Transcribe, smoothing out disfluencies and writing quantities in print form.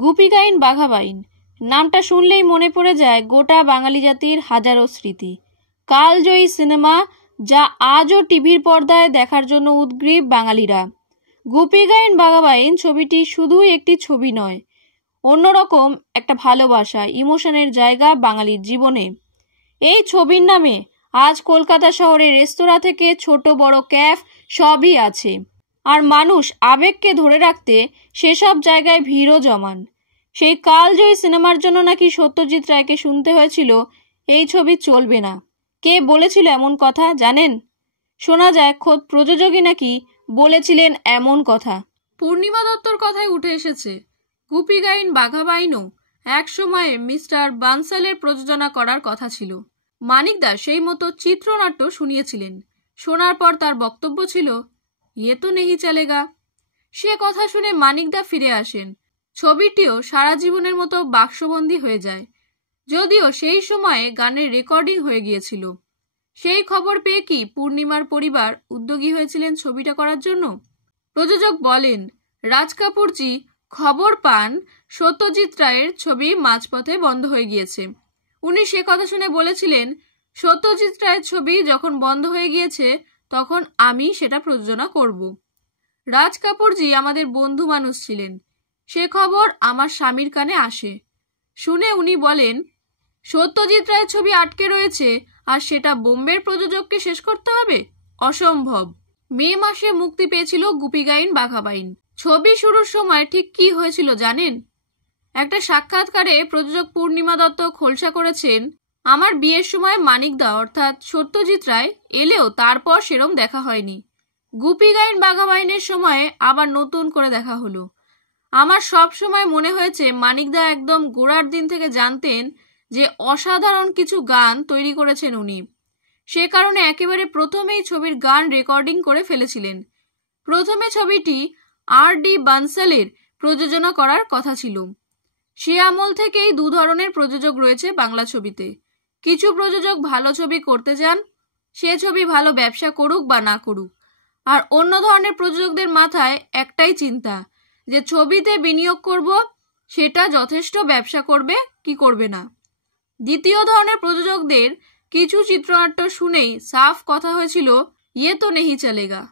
গুপি গাইন বাঘা বাইন নামটা শুনলেই মনে পড়ে যায় গোটা বাঙালি জাতির হাজারো স্মৃতি। কালজয়ী সিনেমা, যা আজও টিভির পর্দায় দেখার জন্য উদগ্রীব বাঙালিরা। গুপি গাইন বাঘা বাইন ছবিটি শুধুই একটি ছবি নয়, অন্যরকম একটা ভালোবাসা, ইমোশনের জায়গা বাঙালির জীবনে। এই ছবির নামে আজ কলকাতা শহরের রেস্তোরাঁ থেকে ছোট বড় ক্যাফ সবই আছে, আর মানুষ আবেগকে ধরে রাখতে সেসব জায়গায় ভিড়ও জমান। সেই কালজয়ী সিনেমার জন্য নাকি সত্যজিৎ রায়কে শুনতে হয়েছিল এই ছবি চলবে না। কে বলেছিল এমন কথা জানেন? শোনা যায় খোদ প্রযোজকই নাকি বলেছিলেন এমন কথা। পূর্ণিমা দত্তর কথাই উঠে এসেছে। গুপি গাইন বাঘা বাইনও এক সময়ে মিস্টার বানসালের প্রযোজনা করার কথা ছিল। মানিকদা সেই মতো চিত্রনাট্য শুনিয়েছিলেন। শোনার পর তার বক্তব্য ছিল, ইয়ে তো নেহি চলেগা। সে কথা শুনে মানিকদা ফিরে আসেন। ছবিটিও সারা জীবনের মতো বাক্সবন্দী হয়ে যায়, যদিও সেই সময়ে গানের রেকর্ডিং হয়ে গিয়েছিল। সেই খবর পেয়ে কি পূর্ণিমার পরিবার উদ্যোগী হয়েছিলেন ছবিটা করার জন্য? প্রযোজক বলেন, রাজ কাপুরজি খবর পান সত্যজিৎ রায়ের ছবি মাঝপথে বন্ধ হয়ে গিয়েছে। উনি সে কথা শুনে বলেছিলেন, সত্যজিৎ রায়ের ছবি যখন বন্ধ হয়ে গিয়েছে তখন আমি সেটা প্রযোজনা করব। রাজ কাপুরজি আমাদের বন্ধু মানুষ ছিলেন। সে খবর আমার স্বামীর কানে আসে। শুনে উনি বলেন, সত্যজিৎ রায়ের ছবি আটকে রয়েছে আর সেটা বোম্বের প্রযোজককে শেষ করতে হবে, অসম্ভব। মে মাসে মুক্তি পেয়েছিল গুপি গাইন বাঘা বাইন। ছবি শুরুর সময় ঠিক কি হয়েছিল জানেন? একটা সাক্ষাৎকারে প্রযোজক পূর্ণিমা দত্ত খোলসা করেছেন, আমার বিয়ের সময় মানিকদা অর্থাৎ সত্যজিৎ রায় এলেও তারপর সেরম দেখা হয়নি। গুপি গাইন বাঘা বাইনের সময়ে আবার নতুন করে দেখা হলো। আমার সব সময় মনে হয়েছে মানিকদা একদম গোড়ার দিন থেকে জানতেন যে অসাধারণ কিছু গান তৈরি করেছেন উনি। সে কারণে একেবারে প্রথমেই ছবির গান রেকর্ডিং করে ফেলেছিলেন। প্রথমে ছবিটি আর.ডি. বানসালের প্রযোজনা করার কথা ছিল। সে আমল থেকেই দু ধরনের প্রযোজক রয়েছে বাংলা ছবিতে। কিছু প্রযোজক ভালো ছবি করতে চান, সে ছবি ভালো ব্যবসা করুক বা না করুক। আর অন্য ধরনের প্রযোজকদের মাথায় একটাই চিন্তা, যে ছবিতে বিনিয়োগ করব, সেটা যথেষ্ট ব্যবসা করবে কি করবে না। দ্বিতীয় ধরনের প্রযোজকদের কিছু চিত্রনাট্য শুনেই সাফ কথা হয়েছিল, ইয়ে তো নেহি চলেগা।